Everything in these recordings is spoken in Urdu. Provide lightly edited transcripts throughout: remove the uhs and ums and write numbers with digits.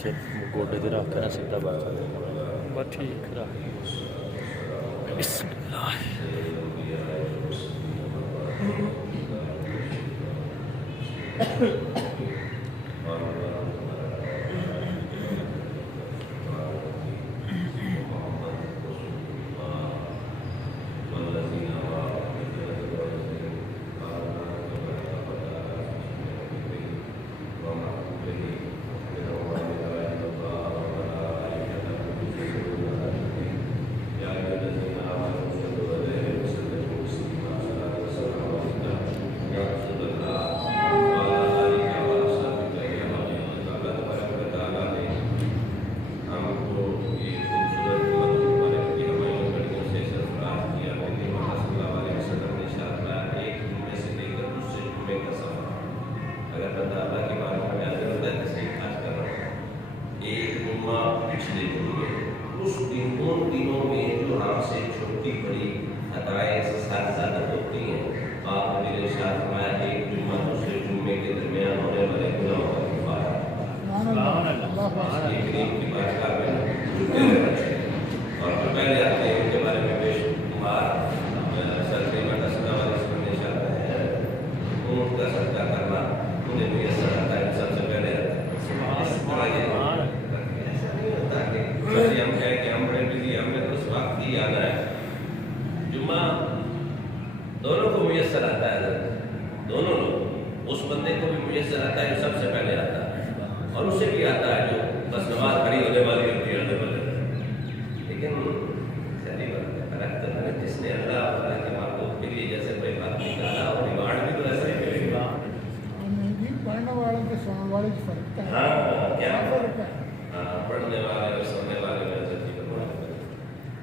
ਇੱਥੇ ਗੋਡੇ ਤੇ ਰੱਖ ਕੇ ਨਾ ਸਿੱਧਾ ਬੈਠ ਬਸ ਠੀਕ ਰੱਖ ਬਿਸਮਿਲ੍ਲਾਹ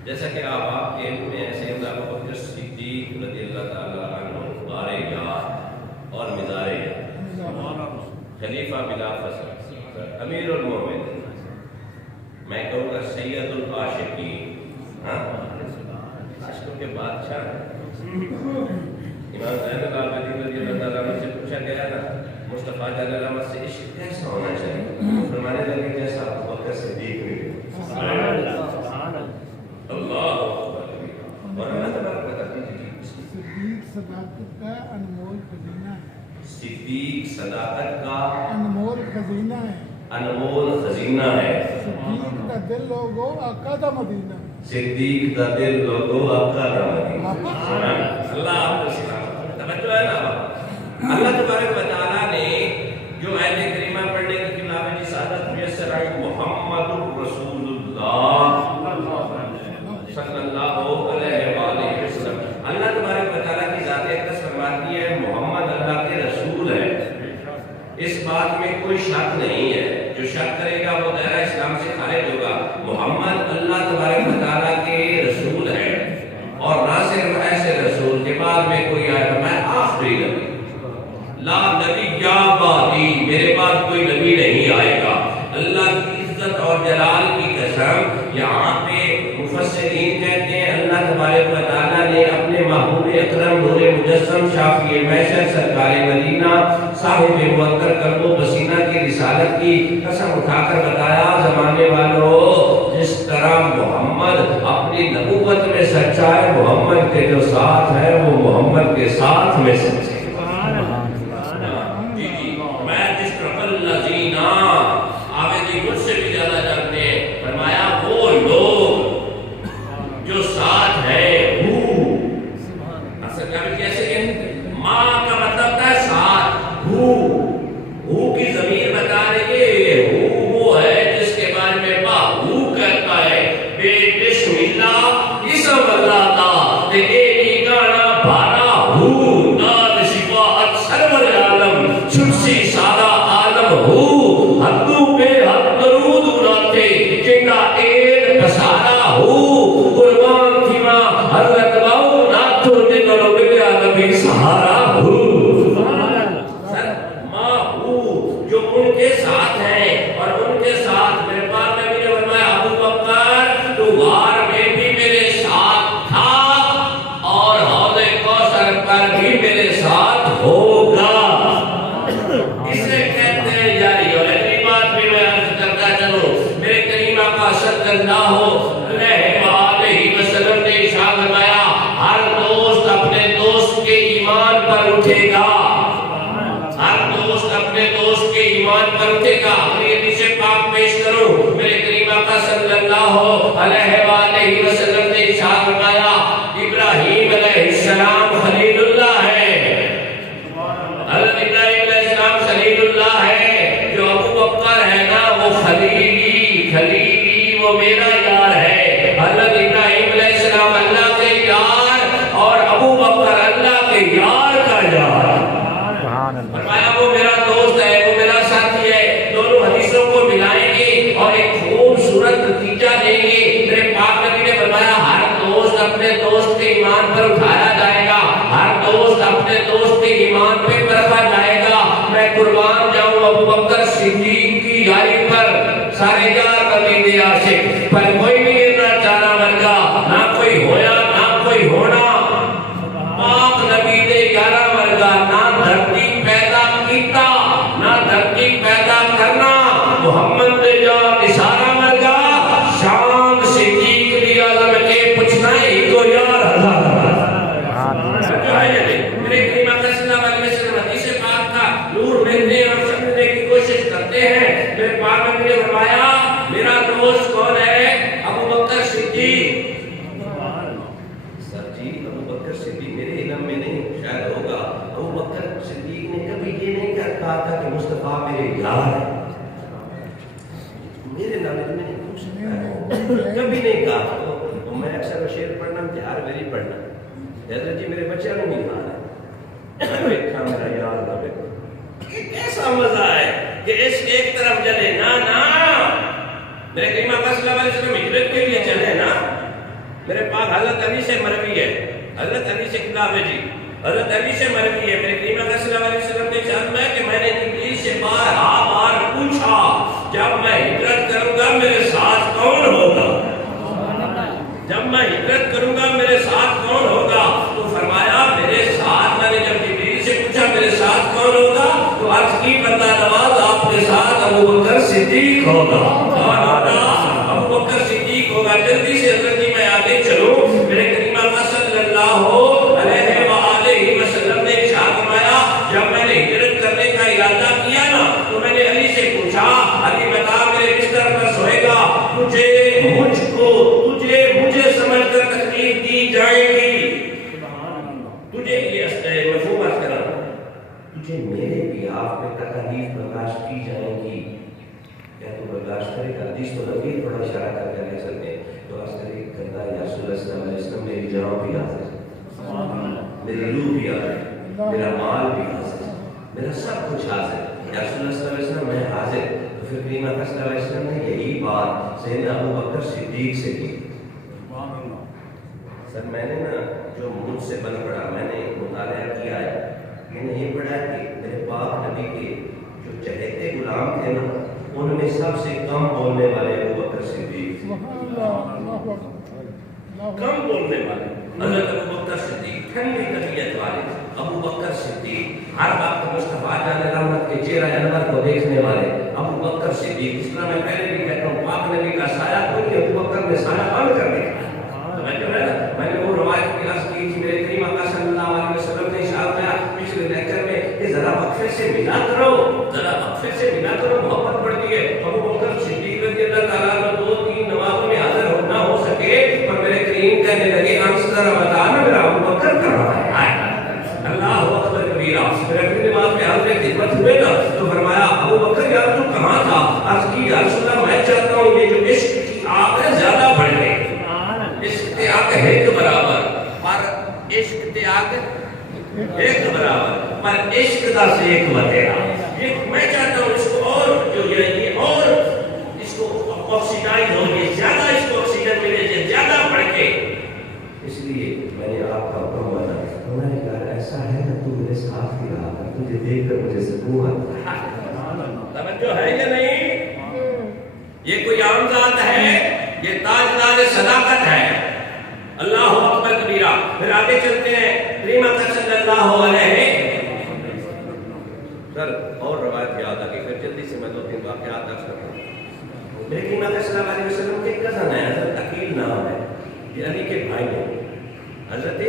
جیسا کہ آپ کے میں سیدنا ابو بکر صدیق رضی اللہ تعالی عنہ بارے یاد اور مزار یاد خلیفہ بلا فصل امیر المومنین میں کہوں گا سید العاشقین عاشقوں کے بادشاہ امام زین العابدین رضی اللہ تعالی عنہ سے پوچھا گیا نا مصطفیٰ جل اللہ سے عشق کیسا ہونا چاہیے فرمانے لگے جیسا ابو بکر صدیق نے سبحان اللہ اللہ اور اللہ تبارک و تعالی صدیق صداقت کا انمول خزینہ ہے. صدیق صداقت کا انمول خزینہ ہے. انمول خزینہ ہے. صدیق دا دل لوگو آقا دا مدینہ. صدیق دا دل لوگو آقا دا مدینہ. اللہ آپ کو سلام. توجہ ہے نا اللہ تبارک و تعالی نے جو آیت کریمہ پڑھنے کی خلاف جی سعادت میسر آئی محمد رسول اللہ صلی اللہ علیہ وآلہ وسلم. اللہ تبارک و تعالیٰ کی ذات اقدس فرماتی ہے محمد اللہ کے رسول ہے. اس بات میں کوئی شک نہیں ہے. جو شک کرے گا وہ دائرہ اسلام سے خارج ہوگا. محمد اللہ تبارک و تعالیٰ کے رسول ہے اور نہ صرف ایسے رسول کے بعد میں کوئی آئے گا میں آخری نبی لا نبی یا بعدی میرے بعد کوئی نبی نہیں آئے گا. اللہ کی عزت اور جلال کی قسم یہاں پہ مفسرین کہتے ہیں اللہ تبارک و تعالیٰ نے اپنے محبوب اکرم نور مجسم شافی محشر سرکار مدینہ صاحب موقر قلب و بسینہ کی رسالت کی قسم اٹھا کر بتایا زمانے والوں جس طرح محمد اپنی نبوت میں سچا ہے محمد کے جو ساتھ ہے وہ محمد کے ساتھ میں سچے. میں جس طرح اللہ زینہ آگے جی مجھ سے بھی زیادہ جانتے ہیں فرمایا وہ لوگ جو ساتھ ہے اصل کیا بھی کیسے کہیں ماں کا مطلب ہے ساتھ ہو کی ضمیر بتا رہی ہے وہ ہے جس کے بارے میں با ہو کہتا ہے بے بسم اللہ اسم اللہ کا ایک گانا بھارا ہو نال شفاعت سرور عالم چھٹسی سارا عالم ہو حدو پہ حد درود اڑاتے چنگا ایر کسارا ہو قربان تھیما حضرت باؤ ناتھو جنہوں ملیا نبی سہارا ہو سر ماں ہو جو ان کے ساتھ ہیں اور ان کے ساتھ میرے پاس نبی نے فرمایا ابو بکر تو غار میں بھی میرے ساتھ تھا اور حوض کوثر پر بھی میرے ساتھ ہوگا. اسے کہتے ہیں یاری اور اگلی بات بھی میں عرض کرتا چلوں مصطفیٰ صلی اللہ علیہ وآلہ وسلم نے ارشاد فرمایا ہر دوست اپنے دوست کے ایمان پر اٹھے گا، ہر دوست اپنے دوست کے ایمان پر اٹھے گا۔ اپنی حدیث پاک پیش کروں، میرے کریم آقا صلی اللہ علیہ وآلہ وسلم نے ارشاد فرمایا ابراہیم علیہ السلام خلیل اللہ ہے، حضرت ابراہیم علیہ السلام خلیل اللہ ہے، جو ابو بکر ہے نا وہ خلیلی وہ میرا یار ہے۔ حضرت ابراہیم علیہ السلام اللہ کے یار اور ابو بکر اللہ کے یار کا یار، فرمایا وہ میرا دوست ہے، وہ میرا ساتھی ہے۔ دونوں حدیثوں کو ملائیں گے اور ایک خوبصورت نتیجہ دیں گے۔ میرے پاک نبی نے فرمایا ہر دوست اپنے دوست کے ایمان پر اٹھایا جائے گا، ہر دوست اپنے دوست کے ایمان پہ پرکھا جائے گا۔ میں قربان جاؤں ابو بکر صدیق کی یاری پر، سارے یار نبی عاشق پر کوئی نہیں نہ چارہ مرگا، نہ کوئی ہویا نہ کوئی ہونا، پاک نبی دے یارہ مرگا، نہ دھرتی پیدا کیتا نہ دھرتی پیدا کرنا، محمد دے جان اشارہ مرگا، شان صدیق لی عالم کے پوچھنا ہی کو یار میرے کریم آقا صلی اللہ علیہ وسلم حدیث پاک کا نور ملنے اور سمجھنے کی کوشش کرتے ہیں۔ میرے پاک نبی نے فرمایا میرا دوست کون ہے؟ ابو بکر صدیق۔ سر جی ابو بکر صدیق میرے علم میں نہیں، شاید ہوگا۔ ابو بکر صدیق نے کبھی یہ نہیں کہا تھا کہ مصطفیٰ میرے یار ہے، میرے نالج میں نہیں پوچھ سکتا ہے، کبھی نہیں کہا۔ تو میں اکثر شعر پڑھنا تیار میری پڑھنا حضرت جی میرے بچے نہیں یار ہے، میں دیکھا میرا یار نہ دیکھو، یہ کیسا مزہ ہے کہ عشق ایک طرف جلے نا میرے کریم آقا صلی اللہ علیہ وسلم ہجرت کے لیے چلے نا۔ میرے پاک حضرت علی سے مروی ہے، حضرت علی سے کتاب ہے جی، حضرت علی سے مروی ہے۔ میرے کریم آقا صلی اللہ علیہ وسلم نے ارشاد فرمایا کہ میں نے جبریل سے بار پوچھا جب میں ہجرت کروں گا میرے ساتھ کون ہوگا، جب میں ہجرت کروں گا میرے ساتھ کون ہوگا؟ تو فرمایا میرے ساتھ، میں نے جب جبریل سے پوچھا میرے ساتھ کون ہوگا تو عرض کی بندہ نواز آپ کے ساتھ ابو بکر صدیق ہوگا، ابو بکر صدیق ہوگا۔ جلدی سے حضرت جی میں آگے چلوں، میرے کریم آقا صلی اللہ علیہ وآلہ وسلم نے ارشاد فرمایا جب میں نے ہجرت کرنے کا ارادہ کیا نا تو میں نے علی سے پوچھا علی بتا میرے بستر پر سوئے گا، مجھے سمجھ کر تکلیف دی جائے گی، تجھے یہ مفہوم عرض کرا تجھے میرے بیاف میں تکلیف برداشت کی جائے گی، کیا تو برداشت کرے گا؟ حدیث تو لگی تھوڑا اشارہ کر کے لے سکتے ہیں تو عرض کرے کہتا یا رسول اللہ صلی اللہ علیہ وسلم میری جان بھی حاضر، میری روح بھی حاضر، میرا مال بھی حاضر، میرا سب کچھ حاضر، یا رسول اللہ صلی اللہ علیہ وسلم میں حاضر۔ تو پھر کریم آقا صلی اللہ علیہ وسلم نے یہی بات سیدنا ابو بکر صدیق سے کی۔ سر میں نے نا جو مجھ سے بن پڑا میں نے مطالعہ کیا ہے، میں نے یہ پڑھا کہ میرے پاک نبی کے جو چہیتے غلام تھے نا ان میں سب سے کم بولنے والے ابو بکر صدیق، کم بولنے والے حضرت ابو بکر صدیق، ٹھنڈی طبیعت والے ابو بکر صدیق، ہر وقت مصطفیٰ جان رحمت کے چہرہ انور کو دیکھنے والے ابو بکر صدیق۔ اس طرح میں پہلے بھی کہتا ہوں پاک نبی کا سایہ کوئی ابو بکر نے سایہ بند کر دیا۔ میں نے وہ روایت کی عرض کی تھی، میرے کریم آقا صلی اللہ علیہ وسلم نے ارشاد کیا پچھلے لیکچر میں کہ ذرا وقفے سے ملا کرو، ذرا وقفے سے ملا کرو، محبت بڑھتی ہے۔ ابو بکر صدیق رضی اللہ تعالیٰ عنہ 2-3 نمازوں میں حاضر ہونا ہو سکے پر میرے کریم کہنے لگے ذرا بتانا میرا ابو بکر کر رہا ہے، اللہ اکبر کبیرہ۔ میرے کریم نماز میں حاضر خدمت ہوئے نا تو فرمایا ابو بکر یار تو کہاں تھا؟ عرض کی یا رسول اللہ میں چاہتا ہوں یہ جو عشق کی آگ ہے زیادہ بڑھ گئی، عشق تے آگ ایک برابر پر عشق تے آگ ایک برابر پر عشق دا سے ایک وتیرا، میں چاہتا ہوں اس کو اور جو یہ اور اس کو آکسیڈائز ہو یہ زیادہ اس کو آکسیجن ملے یہ زیادہ بڑھ کے، اس لیے میں نے آپ کا حکم مانا۔ میں نے کہا ایسا ہے نا تو میرے ساتھ ہی رہا کر، تجھے دیکھ کر مجھے سکون آتا ہے۔ توجہ ہے یا نہیں؟ یہ کوئی عام ذات ہے، یہ تاجدار صداقت ہے۔ اللہ اکبر کبیرہ۔ پھر آگے چلتے ہیں کریم آقا صلی اللہ علیہ سر اور روایت یاد آ گئی، پھر جلدی سے میں 2-3 واقعات درس کرتا ہوں۔ میرے کریم صلی اللہ علیہ وسلم کے کزن ہیں، حضرت عقیل نام ہے، یہ علی کے بھائی ہیں، حضرت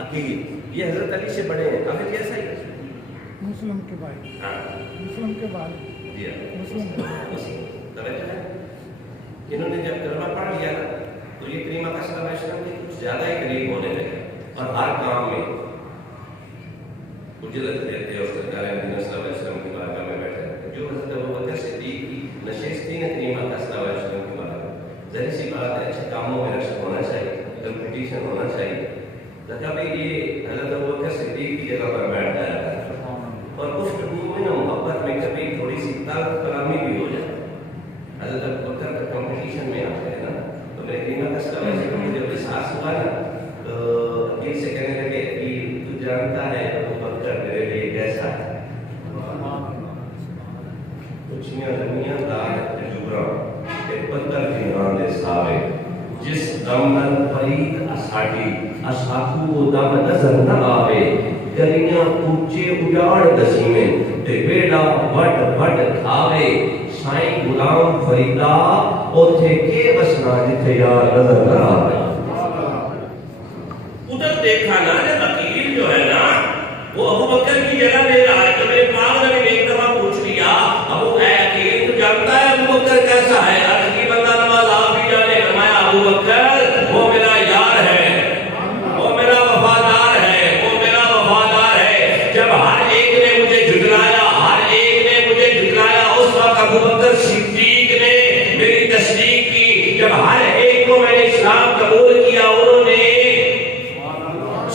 عقیل، یہ حضرت علی سے بڑے ہیں، کافی ایسا ہی ہے۔ مسلم کے بھائی، ہاں مسلم کے بھائی، جی مسلم کے بھائی۔ توجہ ہے، انہوں نے جب کلمہ پڑھ لیا نا تو یہ کریم صلی اللہ علیہ وسلم کے کچھ زیادہ ہی قریب ہونے لگے اور ہر کام میں اجرت دیتے اور سرکار مدینہ صلی اللہ علیہ وسلم کی بارگاہ میں بیٹھے رہتے۔ جو حضرت ابوبکر صدیق کی نشستیں ہیں کریم صلی اللہ علیہ وسلم کی بارگاہ میں، ظاہر سی بات ہے اچھے کاموں میں رشک ہونا چاہیے، کمپٹیشن ہونا چاہیے، تو کبھی یہ حضرت ابوبکر صدیق کی جگہ پر بیٹھ جایا ہے اور گفتگو میں نہ محبت میں کبھی تھوڑی سی طلب کلامی بھی ہو جائے۔ حضرت ابوبکر کا کمپٹیشن میں آتے ہیں نا، تو میرے کریم صلی اللہ علیہ وسلم جب احساس ہوا نا تو عقیل سے کہنے لگے کہ تو جانتا ہے ابوبکر میرے لیے کیسا ہے؟ کچھیاں لمیاں دار تجبرہ کہ پتر جنان دے سارے جس دمن فرید اساٹی اساکو دم نظر نہ آوے گلیاں اونچے اجاڑ دسیمیں تے بیڑا وٹ وٹ کھاوے سائیں غلام فریدا اوتھے کے بسنا جتھے یار نظر نہ آوے۔ ادھر دیکھا نا جب عقیل جو ہے نا وہ ابوبکر کی جگہ لے رہا ہے، تو میرے پاک نے ایک دفعہ پوچھ لیا ابو اے عقیل تو جانتا ہے ابوبکر کیسا ہے؟ یار کی بندہ نماز آپ ہی جانے، فرمایا ابوبکر وہ میرا یار ہے، وہ میرا وفادار ہے، وہ میرا وفادار ہے۔ جب ہر ایک نے مجھے جھٹلایا، ہر ایک نے مجھے جھٹلایا، اس وقت ابوبکر صدیق نے میری تصدیق کی۔ جب ہر ایک کو میں نے اسلام قبول کیا، انہوں نے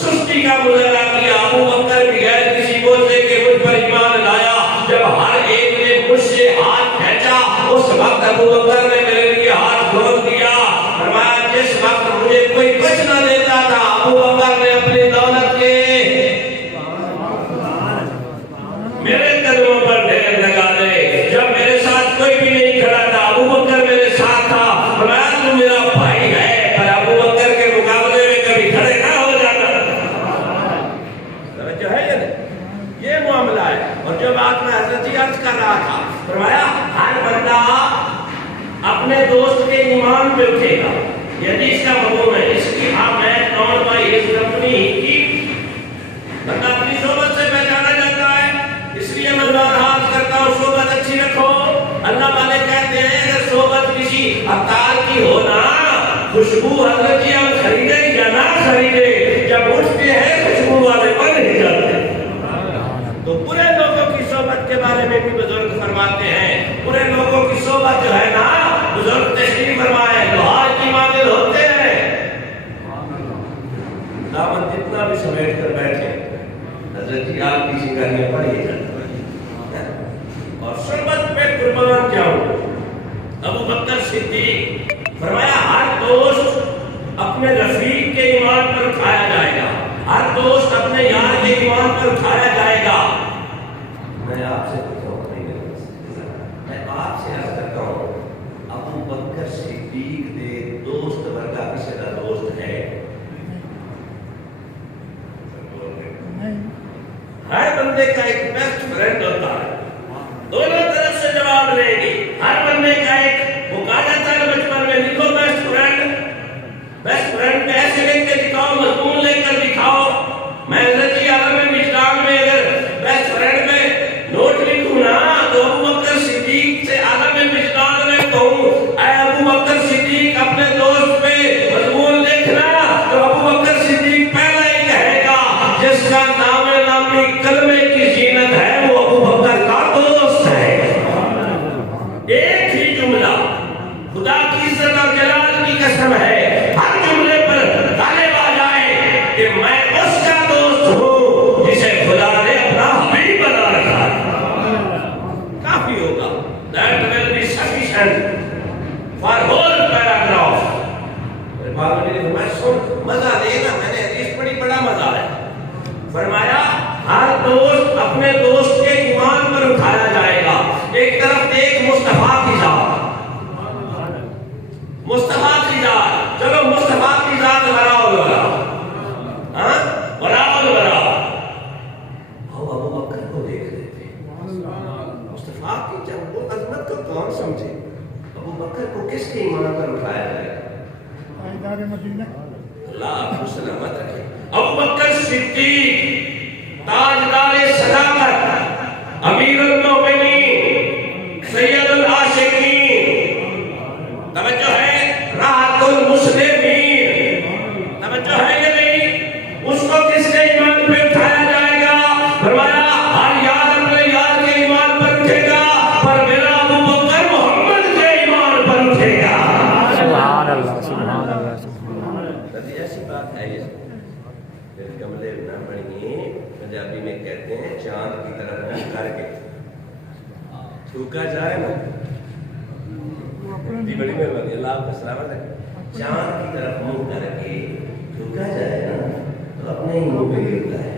سستی کا مظاہرہ کیا، ابوبکر بغیر کسی بوجھ کے مجھ پر ایمان لایا۔ جب ہر ایک نے مجھ سے ہاتھ کھینچا، اس وقت ابوبکر نے میرے لیے ہاتھ کھول دیا۔ فرمایا جس وقت مجھے کوئی کچھ نہ دیتا تھا، ابوبکر نے اپنی دولت کے میرے قدموں پر ڈھیر لگا دے۔ جب میرے ساتھ کوئی بھی نہیں کھڑا تھا، ابوبکر میرے ساتھ تھا۔ فرمایا تو میرا بھائی ہے، پر ابوبکر کے مقابلے میں کبھی کھڑے نہ ہو جاتا۔ جو ہے یہ معاملہ ہے۔ اور جو بات میں حضرت جی عرض کر رہا تھا، فرمایا ہر بندہ اپنے دوست کے ایمان پہ اٹھے گا، یہ حدیث کا مفہوم ہے۔ اس کی میں نون بائی ہز کمپنی کی بندہ اپنی صحبت سے پہچانا جاتا ہے، اس لیے میں بات کرتا ہوں صحبت اچھی رکھو۔ اللہ والے کہتے ہیں اگر صحبت کسی عطار کی ہو نا، خوشبو حضرت جی ہم خریدے یا نہ خریدے، جب اٹھتے ہیں خوشبو والے بن ہی جاتے ہیں۔ تو برے لوگوں کی صحبت کے بارے میں بھی بزرگ فرماتے ہیں، برے لوگوں کی صحبت جو ہے نا، بزرگ تشریح فرمائے لوہار کی مانند ہوتے ہیں۔ دامن جتنا بھی سمیٹ کر بیٹھے، حضرت جی آپ کی چنگاریاں پڑ ہی جاتی ہیں۔ اور صحبت پہ قربان جاؤ۔ ابوبکر صدیق فرمایا ہر دوست اپنے رفیق کے ایمان پر اٹھایا جائے گا، ہر دوست اپنے یار کے ایمان پر اٹھایا جائے گا۔ میں آپ سے پوچھتا ہوں، میں آپ سے عرض کرتا ہوں، ابوبکر صدیق دے دوست ورگا کسی کا دوست ہے؟ ہر بندے کا ایک بیسٹ فرینڈ ہوتا ہے، دونوں طرف سے جواب لے گی۔ ہر بندے کا ایک وہ کہا جاتا ہے بچپن میں لکھو بیسٹ فرینڈ، بیسٹ فرینڈ پہ ایسے لکھ کے دکھاؤ، مضمون لے کر دکھاؤ۔ میں حضرت جی عالم وجدان میں اگر بیسٹ فرینڈ میں نوٹ لکھوں نا تو ابوبکر صدیق سے عالم وجدان میں کہوں اے ابوبکر صدیق اپنے دوست پہ مضمون لکھنا، تو ابوبکر صدیق پہلا ہی کہے گا جس کا نام نامی کلمے کی زینت ہے وہ ابوبکر کا دوست ہے۔ ایک ہی جملہ، خدا کی عزت اور جلال کی قسم ہے، ہر جملے پر غالب آ جائے کہ میں اس کا دوست ہوں جسے خدا نے اپنا حبیب بنا رکھا ہے، کافی ہوگا۔ That will be sufficient for whole paragraph۔ مزہ دینا، میں نے حدیث پڑھی، بڑا مزہ ہے۔ فرمایا ہر دوست اپنے دوست کے ایمان پر اٹھایا جائے گا۔ ایک طرف دیکھ مصطفیٰ کی ذات، مصطفیٰ کی ذات، چلو مصطفیٰ کی ذات وراء الورا، ہاں وراء الورا۔ ہم ابوبکر کو دیکھ رہے تھے، مصطفیٰ کی جب وہ عظمت کو کون سمجھے؟ ابوبکر کو کس کے ایمان پر اٹھایا جائے گا؟ تاجدار مدینہ اللہ آپ کو سلامت رکھے. ابو بکر صدیق تاجدار صداقت، امیر المومنین، سید العاشقین، توجہ ہے، راحت المسلمین، توجہ ہے کہ نہیں؟ اس کو کس کے ایمان پہ اٹھایا جائے گا؟ فرمایا ہر یار اپنے یار کے ایمان پر اٹھے گا، پر میرا ابو بکر محمد کے ایمان پر اٹھے گا. سبحان اللہ سبحان اللہ سبحان اللہ. ایسی بات ہے یہ پھر کملے نہ پڑھیے. پنجابی میں کہتے ہیں چاند کی طرف منہ کر کے تھوکا جائے نا. جی بڑی مہربانی، اللہ آپ کا سلامت ہے. چاند کی طرف منہ کر کے تھوکا جائے نا تو اپنے ہی منہ پہ گرتا ہے.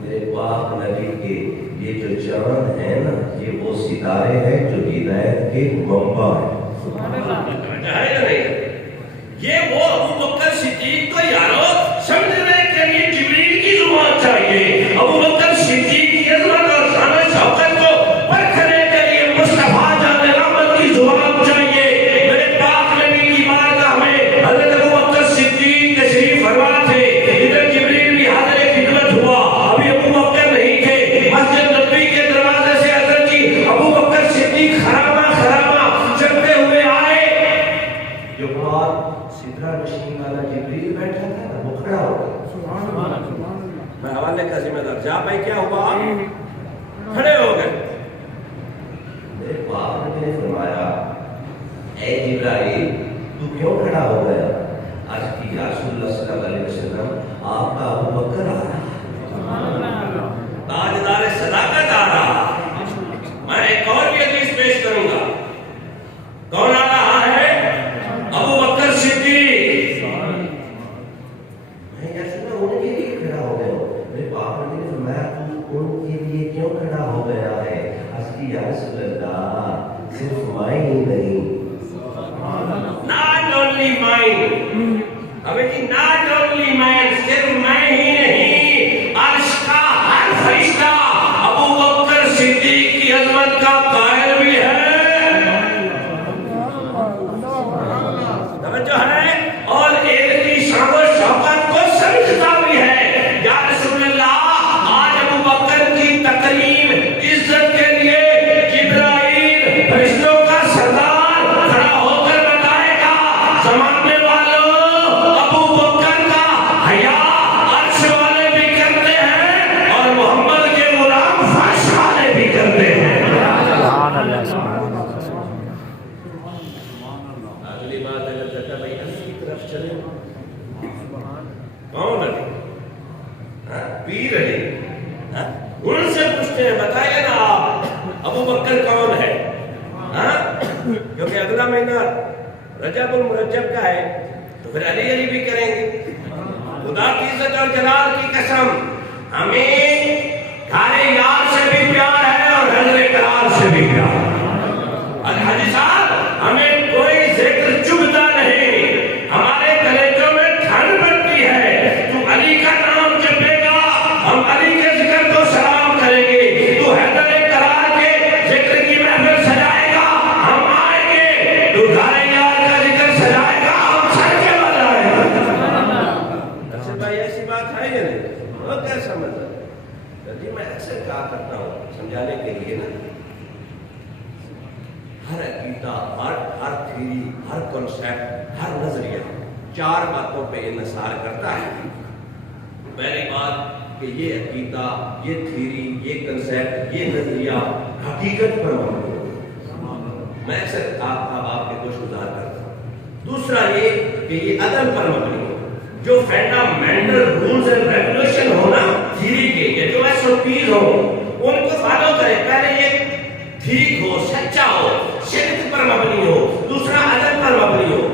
میرے پاک نبی کے یہ جو چاند ہے نا، یہ وہ ستارے ہیں جو ہدایت کے منبع ہیں. ہے یا نہیں؟ یہ وہ ابو بکر صدیق کو یارو سمجھنے کے لیے جبریل کی زبان چاہیے. ابو بکر صدیق کی عظمت اور شان و شوکت کو پرکھنے کے لیے مصطفیٰ جان رحمت کی زبان چاہیے. میرے پاک نبی کی بارگاہ میں حضرت ابو بکر صدیق تشریف فرما تھے. ادھر جبریل بھی حاضر خدمت ہوا. ابھی ابو بکر نہیں تھے. مسجد نبوی کے دروازے سے حضرت جی ابو بکر صدیق خراما خراما چلتے ہوئے آئے. جو بات سدرا نشین والا جبریل بیٹھا تھا نا، وہ کھڑا ہو گیا. میں حوالے کا ذمہ دار. جا بھائی کیا ہوا؟ کھڑے ہو گئے. میرے باپ نے فرمایا اے جبرائیل تو کیوں کھڑا ہو گیا؟ آج کی یا رسول اللہ صلی اللہ علیہ وسلم آپ کا ابو بکر آ رہا، تاجدار صداقت آ رہا. میں ایک اور بھی حدیث پیش کروں گا. کون آ رہا ہے؟ ابو بکر صدیق. میں کہتا ہوں ان کے لیے کھڑا ہو گیا. میرے باپ نے فرمایا تو ان کے لیے کیوں کھڑا ہو گیا ہے؟ حضرت یا رسول اللہ صرف میں ہی نہیں، not only mine. ابھی جی not only mine، صرف میں ہی نہیں، عرش کا ہر فرشتہ ابو بکر صدیق کی عظمت کا قائل بھی ہے. توجہ ہے، اور ایک کی شان و شوکت کو سمجھتا بھی ہے. یا رسول اللہ آج ابو بکر کی تکریم عزت کے لیے جبرائیل فرشتوں کا سردار کھڑا ہو کر بتائے گا زمانے والوں ابو بکر کا حیا عرش والے بھی کرتے ہیں اور محمد کے غلام فرش والے بھی کرتے ہیں. سبحان اللہ سبحان اللہ سبحان اللہ. اگلی بات اگر کہتا بھائی عرش کی طرف چلے کون علی؟ پیر علی. ان سے پوچھتے ہیں بتائیے نا آپ ابو بکر کون ہے؟ کیونکہ اگلا مہینہ رجب المرجب کا ہے تو پھر علی علی بھی کریں گے. خدا کی عزت اور جلال کی قسم ہمیں گھر یار سے بھی پیار ہے اور حضر قرار سے بھی پیار ہے. حاجی صاحب ہمیں کوئی ذکر چبھتا نہیں، ہمارے کلیجوں میں ٹھنڈ بڑھتی ہے. تو علی کا نام جپے گا ہم علی کے ذکر کو سلام کریں گے. تو حیدر قرار کے ذکر کی محفل سجائے گا ہم آئیں گے. تو گھر یار کا ذکر سجائے گا ہم سر کے بل آئیں گے. اچھا بھائی ایسی بات ہے یا نہیں؟ وہ کیسا مطلب؟ جی میں اکثر کہا کرتا ہوں سمجھانے کے لیے نا، ہر عقیدہ، ہر تھیری، ہر کنسیپٹ، ہر نظریہ چار باتوں پہ انحصار کرتا ہے. پہلی بات کہ یہ عقیدہ، یہ تھیری، یہ کنسیپٹ، یہ نظریہ حقیقت پر مبنی ہو. میں اکثر آپ کے کچھ گزار کرتا ہوں. دوسرا یہ کہ یہ عدل پر مبنی ہو. جو فنڈامنٹل رولز اینڈ ریگولیشن ہو نا تھیری کے، یا جو ایس او پیز ہو ان کو فالو کرے. پہلے یہ ٹھیک ہو، سچا ہو، صدق پر مبنی ہو. دوسرا عدل پر مبنی ہو.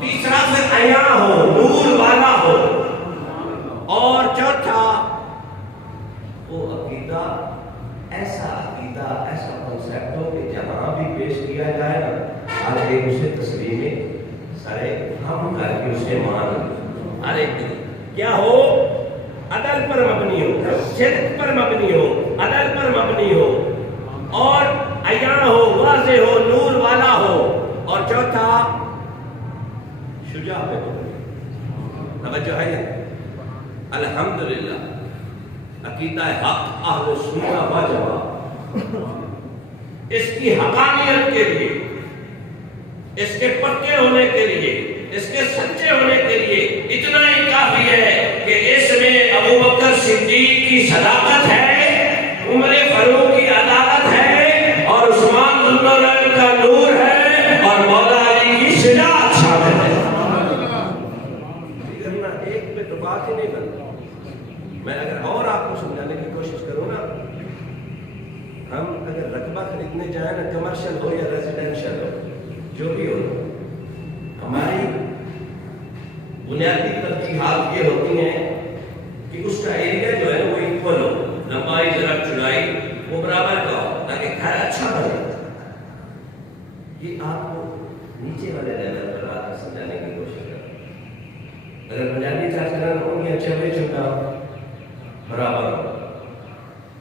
تیسرا پھر عیاں ہو، نور والا ہو. اور چوتھا وہ عقیدہ ایسا کنسیپٹ ہو کہ جہاں بھی پیش کیا جائے نا ہر ایک اسے تسلیمیں سارے ہم کر کے اسے مان. ہر ایک کیا ہو؟ عدل پر مبنی ہو، صدق پر مبنی ہو، عدل پر مبنی ہو، اور عیاں ہو، واضح ہو، نور والا ہو. اور چوتھا تھا شجاع پہ ہو گئی. توجہ ہے نا؟ الحمدللہ عقیدہ حق اہل سنت و جماعت اس کی حقانیت کے لیے، اس کے پکے ہونے کے لیے، اس کے سچے ہونے کے لیے اتنا ہی کافی ہے کہ اس میں ابو بکر صدیق کی صداقت ہے، عمر فاروق کی عدالت ہے، اور عثمان ذو النورین کا نور ہے، اور مولا علی کی شجاعت شامل ہے. ایک پہ تو بات ہی نہیں بنتی. میں اگر اور آپ کو سمجھانے کی کوشش کروں نا، ہم اگر رقبہ خریدنے جائیں نا، کمرشل ہو یا ریزیڈینشل ہو، جو بھی ہو، ہماری بنیادی ترجیحات یہ ہوتی ہیں کہ اس کا ایریا جو ہے وہ ایکول ہو، لمبائی ذرا چوڑائی وہ برابر کا ہو، تاکہ گھر اچھا بنے. یہ آپ کو نیچے والے لیول پر آ کر سمجھانے کی کوشش کریں. اگر پنجابی چارج کرنا ہو یا چوبے چوٹا برابر ہو،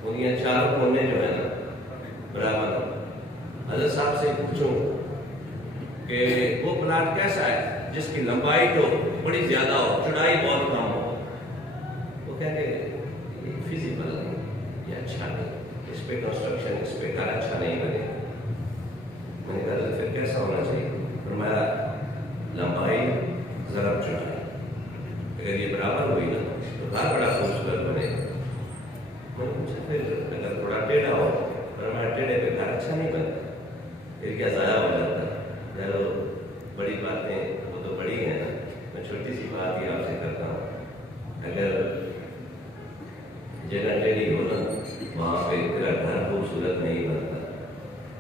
انہیں چاروں کونے جو ہے نا برابر ہو. حضرت صاحب سے پوچھوں کہ وہ پلاٹ کیسا ہے جس کی لمبائی تو بڑی زیادہ ہو، چوڑائی بہت کم ہو؟ وہ کہیں گے یہ فیزیبل نہیں، یہ اچھا نہیں، اس پہ کنسٹرکشن، اس پہ گھر اچھا نہیں بنے. میں نے کہا پھر کیسا ہونا چاہیے؟ فرمایا لمبائی ضرب چوڑائی اگر یہ برابر ہوئی نا تو گھر بڑا خوبصورت بنے. میں نے پوچھا پھر اگر تھوڑا ٹیڑھا ہو؟ فرمایا ٹیڑھے پہ گھر اچھا نہیں بنتا، پھر کیا ضائع ہو جاتا ہے. چلو بڑی باتیں وہ تو بڑی ہیں نا، میں چھوٹی سی بات ہی آپ سے کرتا ہوں. اگر جگہ ٹیڑھی ہو نا وہاں پہ تیرا گھر خوبصورت نہیں بنتا،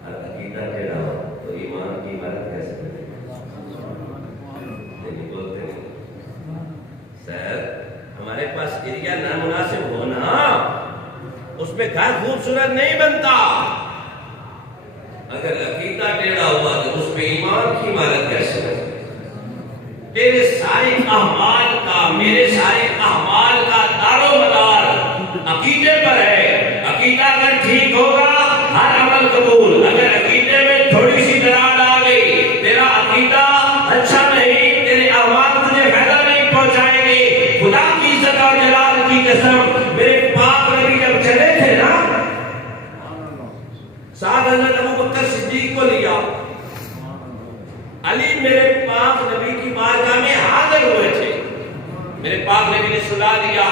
اور عقیدہ ٹیڑھا ہو تو ایمان کی عمارت کیسے بنے؟ نہیں بولتے نہیں. سر ہمارے پاس ایریا نامناسب ہونا اس میں گھر خوبصورت نہیں بنتا. اگر عقیدہ ٹیڑھا ہوا تو اس پہ ایمان کی عمارت کیسے بنے؟ تیرے سارے اعمال کا، میرے سارے اعمال کا دار و مدار عقیدے پر ہے. عقیدہ اگر ٹھیک ہوگا ہر عمل قبول. اگر عقیدے میں تھوڑی سی دراڑ آ گئی، تیرا عقیدہ اچھا نہیں، تیرے اعمال تجھے فائدہ نہیں پہنچائیں گے. خدا کی عزت اور جلال کی قسم، میرے پاک نبی جب چلے تھے نا، ساتھ حضرت ابو بکر صدیق کو لیا، علی میرے پاک نبی کی بارگاہ میں حاضر ہوئے تھے. میرے پاک نبی نے سلا دیا،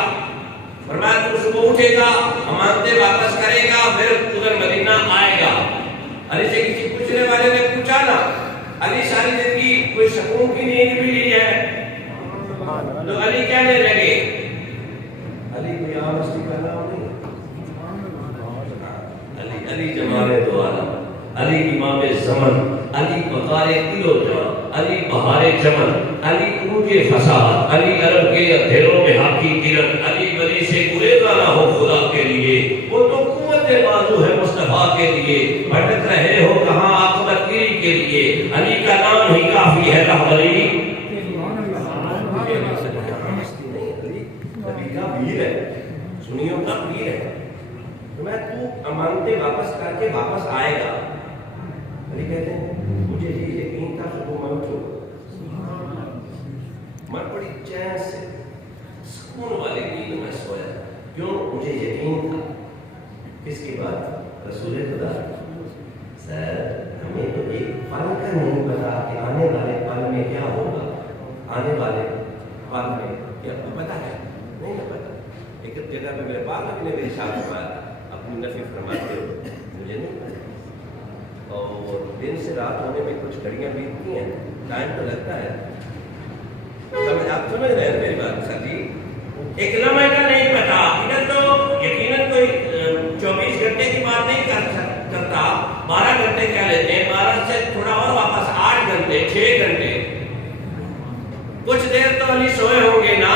فرمایا تو صبح اٹھے گا، امانتیں واپس کرے گا، پھر ادھر مدینہ آئے گا. علی سے کسی پوچھنے والے نے پوچھا نا، علی ساری زندگی کوئی سکون کی نیند بھی لی ہے؟ تو علی کہنے لگے، علی کوئی عام ہستی کا نام نہیں، علی جمال دو عالم، علی امام زمن، علی بقار دل و جان، علی بہار چمن، علی عروج فساد، علی عرب کے اندھیروں میں حقی کرن، علی ولی سے گریزا نہ ہو خدا کے لیے. وہ تو قوت بازو ہے مصطفیٰ کے لیے، بھٹک رہے ہو کہاں عاقبت گیری کے لیے. علی کا نام ہی کافی ہے رہبری. نبی کا پیر ہے، سنیوں کا پیر ہے. میں تو امانتیں واپس کر کے واپس آئے گا. علی کہتے ہیں مجھے یہ یقین تھا صبح میں اٹھوں، میں بڑی چین سے سکون والی نیند میں سویا. کیوں؟ مجھے یقین تھا کس کی بات؟ رسول خدا. سر ہمیں تو ایک پل کا نہیں پتا کہ آنے والے پل میں کیا ہوگا. آنے والے پل میں کیا پتا ہے؟ نہیں پتا. ایک جگہ پہ میرے پاک نبی نے میری شاد فرمایا تھا، اپنی نفی فرماتے ہو مجھے نہیں پتا. اور دن سے رات ہونے میں کچھ گھڑیاں بیتتی ہیں، ٹائم تو لگتا ہے. آپ سمجھ رہے ہیں میری بات سر جی؟ ایک لمحے کا نہیں پتا. ادھر تو یقیناً کوئی 24 گھنٹے کی بات نہیں کرتا، 12 گھنٹے کہہ لیتے ہیں، 12 سے تھوڑا اور واپس 8 گھنٹے 6 گھنٹے. کچھ دیر تو علی سوئے ہوں گے نا،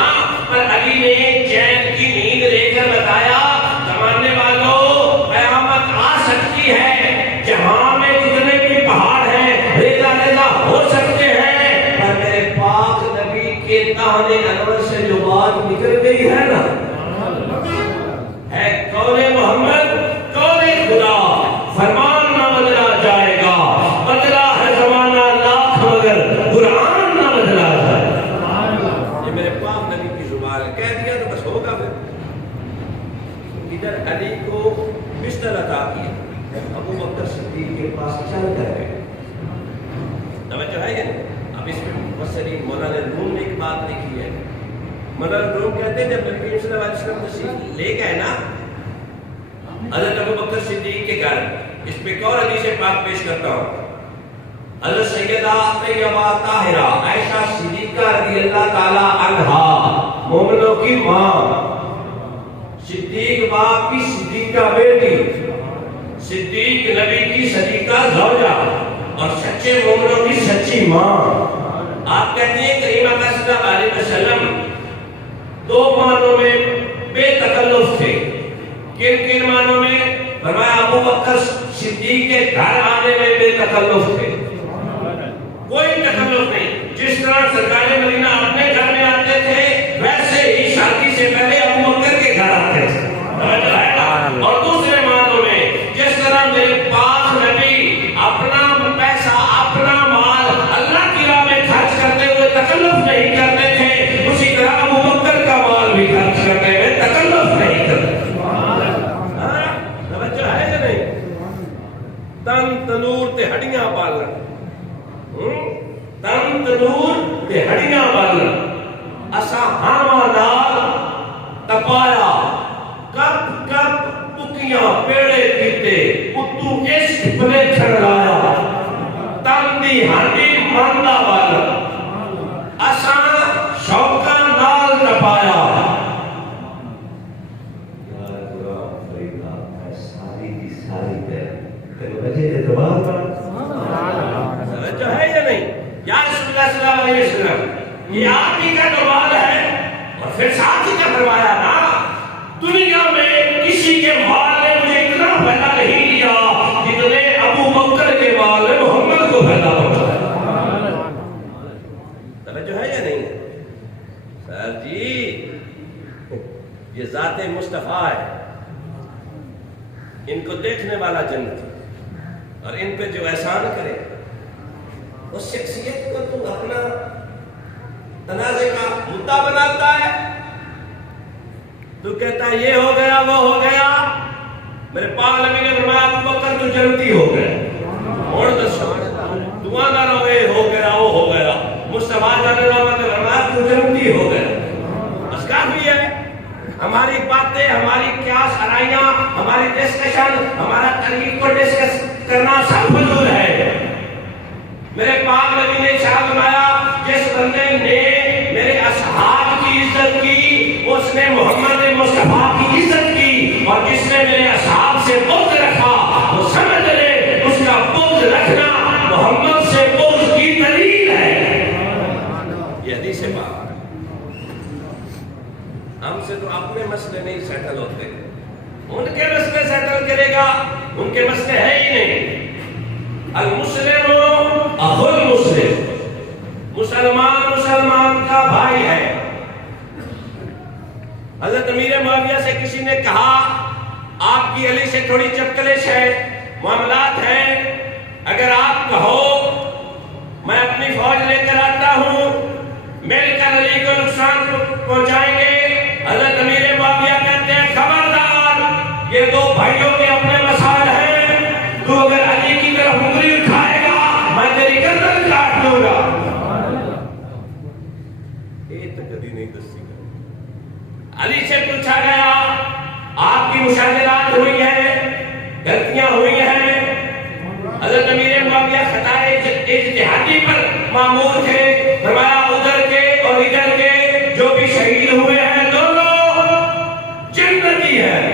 پر علی نے چین کی نیند لے کر بتایا زمانے والوں قیامت آ سکتی ہے، جہاں میں جتنے بھی پہاڑ ہیں ریزہ ریزہ ہو سکتے ہیں، پر میرے پاک نبی کے دہن انور سے جو بات نکل گئی ہے نا، ہے قول محمد قول خدا، فرمان نہ بدلا جائے گا. بدلا ہے زمانہ لاکھ مگر پاس چل کر گئے. توجہ ہے یہ. اب اس میں مفسرین مولانا روم نے ایک بات لکھی ہے. مولانا روم کہتے ہیں جب نبی صلی اللہ علیہ وسلم تشریف لے گئے نا حضرت ابوبکر صدیق کے گھر, اس پہ ایک اور حدیث پاک پیش کرتا ہوں. حضرت سیدہ طیبہ طاہرہ عائشہ صدیقہ رضی اللہ تعالی عنہا مومنوں کی ماں, صدیق باپ کی صدیقہ بیٹی, صدیق نبی کی صدیقہ زوجہ اور سچے مومنوں کی سچی ماں. آپ کہتی ہیں کریمہ صلی اللہ علیہ وسلم دو معنوں میں بے تکلف تھے. کن کن معنوں میں؟ فرمایا ابوبکر صدیق کے گھر آنے میں بے تکلف تھے, کوئی تکلف نہیں. جس طرح سرکار مدینہ اپنے گھر میں آتے تھے ویسے ہی شادی سے پہلے ابوبکر کے گھر آتے تھے. اور دوسرے معنوں میں جس طرح میرے پاک نبی اپنا پیسہ اپنا مال اللہ کی راہ میں خرچ کرتے ہوئے تکلف نہیں کرتے تھے, اسی طرح ابوبکر کا مال بھی خرچ کرتے ہوئے تکلف نہیں کرتے. توجہ ہے کہ نہیں؟ تن تنور تے ہڈیاں پالنا, تن تنور تے ہڈیاں پالنا. اسا ہاواں نال تپایا کپ کپ پکیاں پیڑے کیتے اتو عشق بلے چھڑایا. تن دی ہڈی ماندا والا اسا شوقاں نال تپایا. یار قرآن فریدا ہے ساری دی ساری تے تینوں بجے تے دوبارہ توجہ ہے یا نہیں؟ یا رسول اللہ صلی اللہ علیہ وسلم یہ آپ ہی کا کمال ہے. اور پھر ساتھ ہی کیا فرمایا نا, دنیا میں کسی کے مال نے مجھے اتنا فائدہ نہیں دیا جتنے ابوبکر کے مال نے محمد کو فائدہ پہنچایا. توجہ ہے یا نہیں؟ سر جی یہ ذات مصطفیٰ ہے, ان کو دیکھنے والا جنت, اور ان پہ جو احسان کرے اس شخصیت کو تو اپنا تنازع کا مدعا بناتا ہے. تو کہتا ہے یہ ہو گیا وہ ہو گیا. میرے پاک نبی نے فرمایا ابوبکر تو جنتی ہو گئے, اور دسو دعا نہ رہو یہ ہو گیا وہ ہو گیا. مصطفیٰ نے فرمایا تو جنتی ہو گیا. بس کافی ہے. ہماری باتیں, ہماری قیاس آرائیاں, ہماری ڈسکشن, ہمارا تحقیق کو ڈسکس کرنا سب فضول ہے. میرے پاک نبی نے ارشاد فرمایا جس بندے نے میرے اصحاب کی عزت کی اس نے محمد مصطفیٰ کی عزت کی, اور جس نے میرے اصحاب سے بغض رکھا وہ سمجھ لے اس کا بغض رکھنا محمد سے بغض کی دلیل ہے. یہ حدیث پاک. ہم سے تو اپنے مسئلے نہیں سیٹل ہوتے, ان کے مسئلے سیٹل کرے گا, ان کے مسئلے ہے ہی نہیں. المسلم اخو المسلم, مسلمان مسلمان کا بھائی ہے. حضرت امیر معاویہ سے کسی نے کہا آپ کی علی سے تھوڑی چپکلش ہے, معاملات ہیں, اگر آپ کہو میں اپنی فوج لے کر آتا ہوں مل کر علی کو نقصان پہنچائیں گے. حضرت امیر معاویہ کہتے ہیں خبردار, یہ دو بھائیوں کے اپنے مسائل ہیں, تو اگر علی کی طرف انگلی اٹھائے گا میں تیری گردن کاٹ دوں گا. یہ تو کبھی نہیں دستی. علی سے پوچھا گیا آپ کی مشاہدات ہوئی ہیں, غلطیاں ہوئی ہیں. حضرت امیر معاویہ خطائے اجتہادی پر مامور تھے. فرمایا ادھر کے اور ادھر کے جو بھی شہید ہوئے ہیں دونوں جنتی ہیں.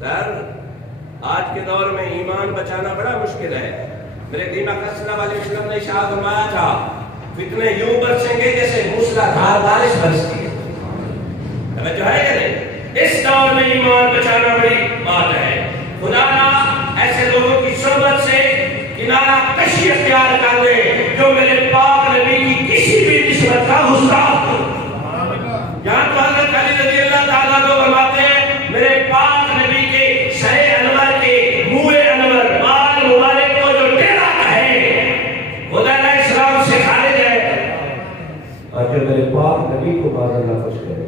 سر آج کے دور میں ایمان بچانا بڑا مشکل ہے. میرے دین اکرم صلی اللہ علیہ وسلم نے ارشاد فرمایا تھا فتنے یوں برسیں گے جیسے موسلادھار بارش برستی ہے. توجہ ہے کہ نہیں؟ اس دور میں ایمان بچانا بڑی بات ہے. خدا نہ ایسے لوگوں کی صحبت سے کنارہ کشی اختیار کر دے جو میرے پاک نبی کی کسی بھی نسبت کا گستاخ ہو. یہاں تو حضرت علی رضی اللہ تعالیٰ کو فرماتے ہیں میرے پاک نبی کے سر انور کے منہ انور بال مبارک کو جو ٹیڑھا کہے خدا نہ اسلام سے خارج ہے. اور جو میرے پاک نبی کو باز اللہ خوش کرے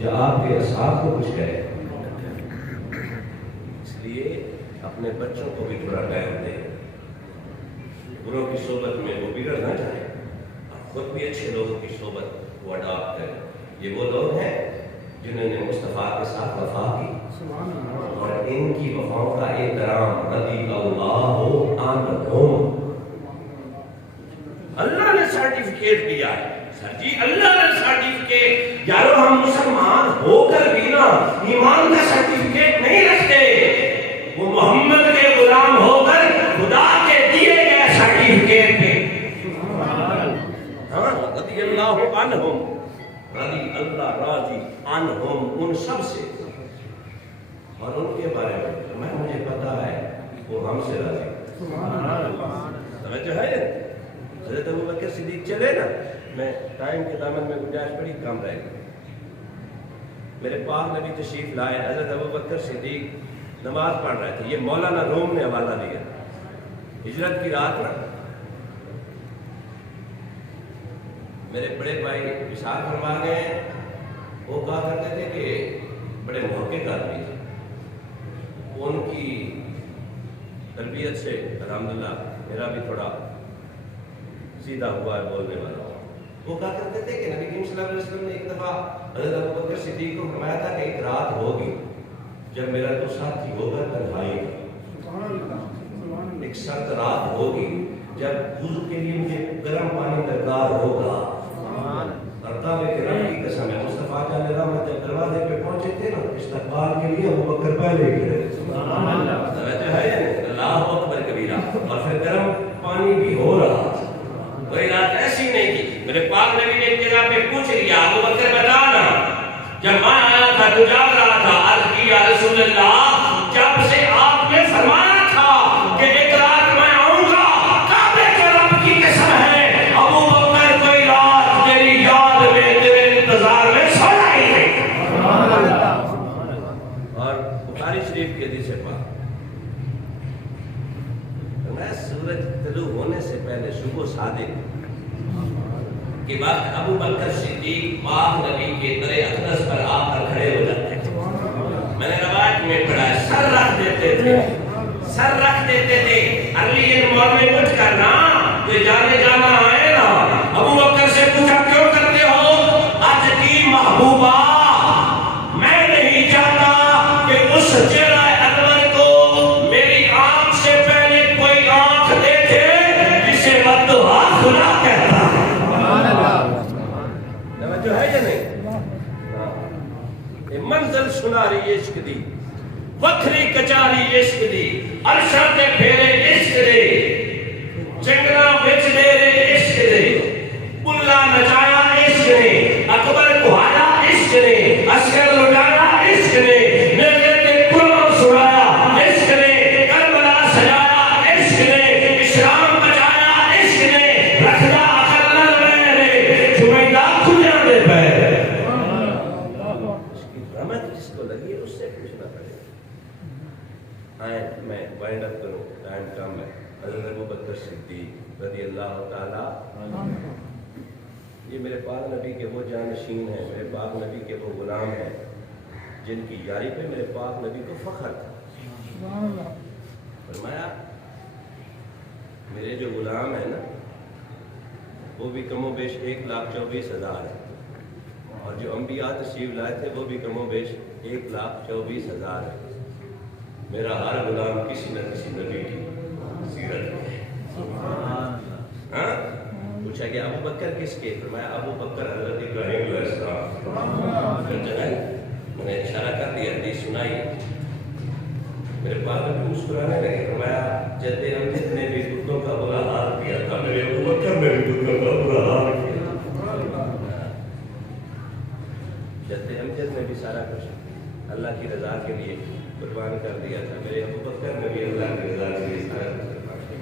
یا آپ کے اصحاب کو خوش کرے. اس لیے لیے اپنے بچوں کو بھی تھوڑا ٹائم دیں، بروں کی صحبت میں وہ بگڑ نہ جائے، اور خود بھی اچھے لوگوں کی صحبت کو اڈاپٹ کریں۔ یہ وہ لوگ ہیں جنہوں نے مصطفیٰ کے ساتھ وفا کی اور ان کی وفاؤں کا احترام رضی اللہ عنہم۔ اللہ نے سرٹیفکیٹ دیا ہے، سر جی اللہ نے سرٹیفکیٹ، یارو ہم مسلمان ہو کر بھی نا ایمان کا سرٹیفکیٹ نہیں رکھتے، وہ محمد کے غلام ہو کر خدا کے دیے گئے سرٹیفکیٹ پہ ہاں رضی اللہ عنہم، رضی اللہ راضی عنہم، ان سب سے، اور ان کے بارے میں مجھے پتا ہے وہ ہم سے راضی۔ توجہ ہے حضرت ابوبکر صدیق چلے نا، میں ٹائم کے دامن میں گنجائش بڑی کم رہے گی، میرے پاک نبی تشریف لائے، حضرت ابوبکر صدیق نماز پڑھ رہے تھے، یہ مولانا روم نے حوالہ دیا، ہجرت کی رات نا، میرے بڑے بھائی وصال فرما گئے، وہ کہا کرتے تھے کہ بڑے محقق آدمی تھے، ان کی تربیت سے الحمدللہ میرا بھی تھوڑا سیدھا ہوا ہے بولنے والا، وہ کہا کرتے تھے کہ نبی کریم صلی اللہ علیہ وسلم نے ایک دفعہ حضرت ابوبکر صدیق کو فرمایا تھا کہ ایک رات ہوگی جب میرا تو ساتھی ہوگا تنہائی کا، ایک سخت رات ہوگی جب وضو کے لیے مجھے گرم پانی درکار ہوگا، اور کعبے کے رب کی قسم ہے مصطفیٰ جان رحمت جب دروازے پہ پہنچے تھے نا استقبال کے لیے ابوبکر پہلے گئے، توجہ ہے اللہ اکبر کبیرہ، اور پھر گرم پانی بھی ہو رہا، کوئی رات ایسی نہیں کی، میرے پاک نبی نے ایک جگہ پہ پوچھ لیا ابوبکر بتانا جب میں آیا تھا تو جاگ رہا تھا، عرض کی یا رسول اللہ جب سے آپ نے فرمایا تھا کہ ایک رات میں آؤں گا، کعبے کے رب کی قسم ہے ابوبکر کوئی رات تیری یاد میں تیرے انتظار میں سویا ہی نہیں۔ اور بخاری شریف کی حدیث پاک میں سورج طلوع ہونے سے پہلے صبح صادق کے بعد ابوبکر صدیق پاک نبی کے در اقدس پر آ کر کھڑے ہو جاتے تھے، میں نے روایت میں پڑھا ہے سر رکھ دیتے تھے، سر رکھ دیتے تھے، ارلی ان مارننگ اٹھ کر نا تو جانا آئے نا، ابوبکر سے پوچھا کیوں کرتے ہو، آج کی محبوبہ میں نہیں چاہتا کہ اس چہرہ انور کو میری آنکھ سے پہلے کوئی آنکھ دیکھے جسے بددعا خدا کہتا ہے، جو ہے یا نہیں، منزل سناری عشق دی، وکھری کچاری عشق دی، عرشاں تے پھیرے عشق دے، جنگلاں وچ میرے عشق دے، بلا نچایا عشق نے، اکبر کہایا عشق نے، عسکر لٹایا عشق نے، میرے تے قرآن سنایا عشق نے، کربلا سجایا عشق نے، اسلام بچایا عشق نے، رکھدا عقل میرے جمیدہ کھلیاں دے پیر، جس کو لگی ہے اس سے پوچھنا پڑے گا۔ میں وائنڈ اپ کروں، ٹائم کم ہے۔ حضرت ابوبکر صدیق رضی اللہ تعالیٰ، یہ میرے پاک نبی کے وہ جانشین ہیں، میرے پاک نبی کے وہ غلام ہیں جن کی یاری پہ میرے پاک نبی کو فخر تھا۔ فرمایا میرے جو غلام ہیں نا وہ بھی کم و بیش 1,24,000 ہے، اور جو انبیاء تشریف لائے تھے وہ بھی کم و بیش 1,24,000 ہے، میرا ہر غلام کسی نہ کسی نبی کی سیرت میں ہے۔ ہاں پوچھا کہ ابو بکر کس کے، فرمایا ابو بکر حضرت ابراہیم علیہ السلام، میں نے اشارہ کر دیا، حدیث سنائی، میرے پاک نبی مسکرانے لگے، فرمایا جد امجد نے بھی کتوں کا برا حال کیا تھا، میرے ابو بکر نے بھی کتوں کا برا حال کیا، جد امجد نے بھی سارا کچھ اللہ کی رضا کے لیے قربان کر دیا تھا، میرے ابو بکر نے بھی اللہ کی رضا کے لیے سارا کچھ قربان کیا۔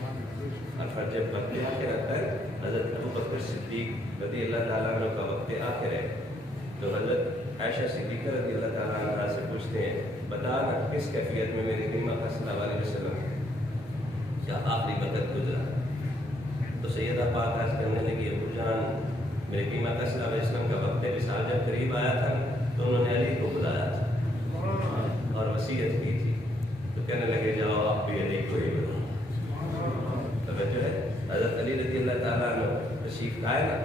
اور پھر جب وقت آخر آتا ہے، حضرت ابو بکر صدیق رضی اللہ تعالیٰ عنہ کا وقت آخر ہے، تو حضرت عائشہ صدیقہ رضی اللہ تعالیٰ عنہ سے پوچھتے ہیں بتا نا کس کیفیت میں میرے کریم آقا صلی اللہ علیہ وسلم کیا آخری وقت گزرا، تو سیدہ پاک عرض کرنے لگی ابو جان میرے کریم آقا صلی اللہ علیہ وسلم کا وقت وصال جب قریب آیا تھا تو انہوں نے علی کو بلایا تھا اور وصیت کی تھی، تو کہنے لگے جاؤ آپ بھی علی کو ہی بنو. توجہ ہے. حضرت علی رضی اللہ تعالیٰ عنہ تشریف لائے نا,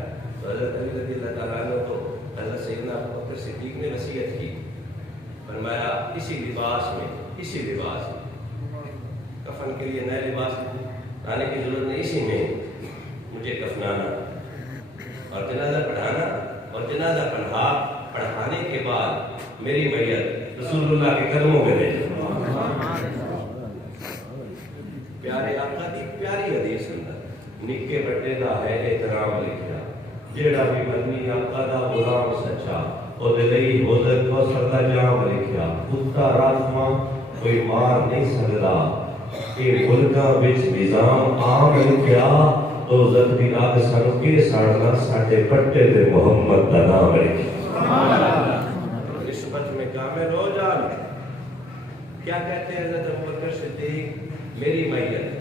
تو حضرت علی رضی اللہ تعالیٰ عنہ کو حضرت سیدنا ابوبکر صدیق نے وصیت کی, فرمایا اسی لباس میں کفن کے لیے نئے لباس لانے کی ضرورت نہیں, اسی میں مجھے کفنانا اور جنازہ پڑھانا, اور جنازہ پڑھانے کے بعد میری میت رسول اللہ کے قدموں میں لے جانا. پیارے آقا دی پیاری حدیث اندر نکے بڑے دا ہے احترام لکھیا, جیڑا بھی بنی آقا دا غلام سچا او دے لئی حضرت کو سردا جام لکھیا. کتا راتما کوئی مار نہیں سکدا, کہ ملکاں وچ نظام عام لکھیا تو زخمی آگ سانو کے ساڑنا ساڈے پٹے تے محمد دا نام لکھیا. نسبت میں کامل ہو جان. کیا کہتے ہیں حضرت ابوبکر صدیق, میری میت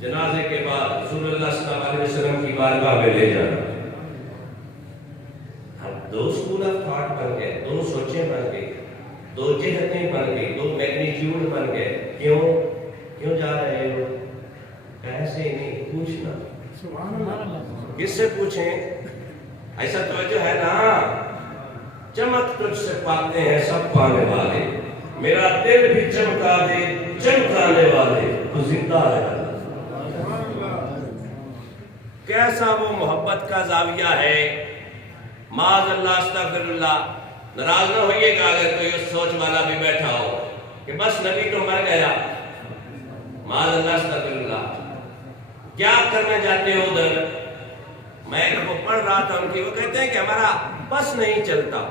جنازے کے بعد رسول اللہ صلی اللہ علیہ وسلم کی بارگاہ میں لے جانا. اب دو اسکول آف تھاٹ بن گئے, دو سوچیں بن گئی, دو جہتیں بن گئی, دو میگنیٹیوڈ بن گئے. کیوں جا رہے ہو؟ ایسے ہی نہیں, پوچھنا. کس سے پوچھیں؟ ایسا توجہ ہے نا, چمک تجھ سے پاتے ہیں سب پانے والے, میرا دل بھی چمکا دے چمکانے والے, تو زندہ ہے. کیسا وہ محبت کا زاویہ ہے. معاذ اللہ استغفر اللہ, ناراض نہ ہوئیے گا اگر کوئی اس سوچ والا بھی بیٹھا ہو کہ بس نبی تو مر گیا. معاذ اللہ استغفر اللہ. کیا کرنے جاتے ہو ادھر؟ میں وہ پڑھ رہا تھا ان کی, وہ کہتے ہیں کہ ہمارا بس نہیں چلتا,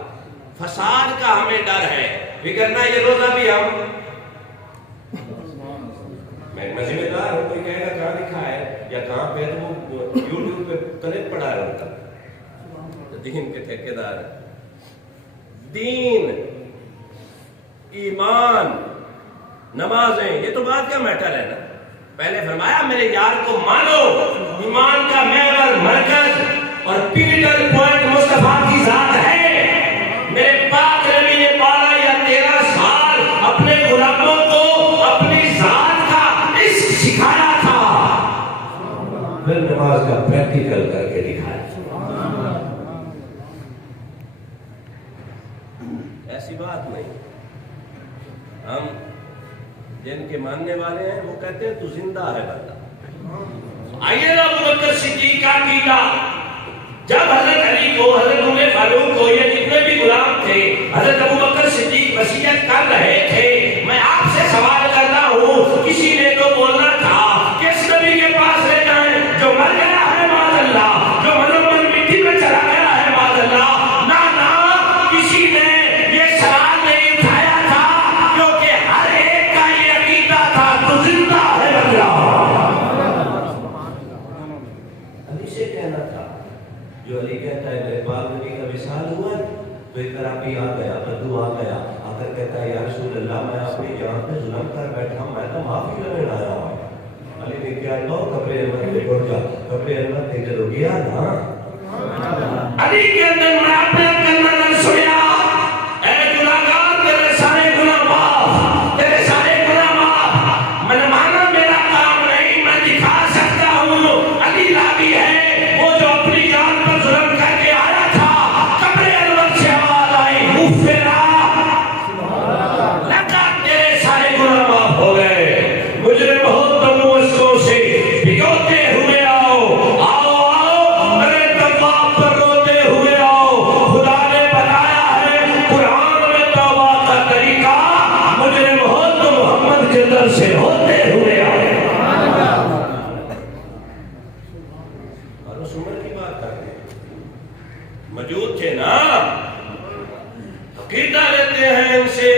فساد کا ہمیں ڈر ہے, بگڑنا یہ روزہ بھی ہم. میں ذمہ دار ہوں, کوئی کہے گا کہاں لکھا ہے یا کہاں پہ, تو وہ یوٹیوب پہ کلپ پڑھا رہا ہوتا. دین کے ٹھیکیدار ہیں. دین, ایمان, نمازیں, یہ تو بات کا میٹر ہے نا. پہلے فرمایا میرے یار کو مانو, ایمان کا محور مرکز اور پیوٹل پوائنٹ مصطفیٰ کی ذات ہے. میرے پاک نبی نے 12 یا 13 سال اپنے غلاموں کو اپنی ذات کا عشق سکھایا تھا, پھر نماز کا پریکٹیکل کر کے دکھایا. ایسی بات نہیں. ہم جن کے ماننے والے ہیں وہ کہتے ہیں تو زندہ ہے بندہ. آئیے نا ابوبکر صدیق کا عقیدہ, جب حضرت علی کو, حضرت عمر فاروق کو, یہ جتنے بھی غلام تھے, حضرت ابوبکر صدیق وصیت کر رہے تھے. میں آپ سے سوال کرتا ہوں, کسی نے تو بولنا تھا کہ اس نبی کے پاس لے جائیں جو مر گیا ہے معاذ اللہ, جو منور مٹی میں چلا گیا ہے معاذ اللہ. نہ کسی نے یہ سوال نہیں اٹھایا تھا, کیونکہ ہر ایک کا یہ عقیدہ تھا تو زندہ ہے بندہ. علی سے کہنا تھا, جو علی کہتا ہے میرے پاک نبی کا وصال ہوا تو ایک عربی آ گیا, بدو آ گیا, آ کر کہتا ہے یا رسول اللہ میں اپنی جان پہ ظلم کر بیٹھا, میں تو معافی لینے آیا ہوں. علی نے کیا کہا, قبر انور پہ پہنچا, قبر انور پہ چلو گیا نا. علی کے اندر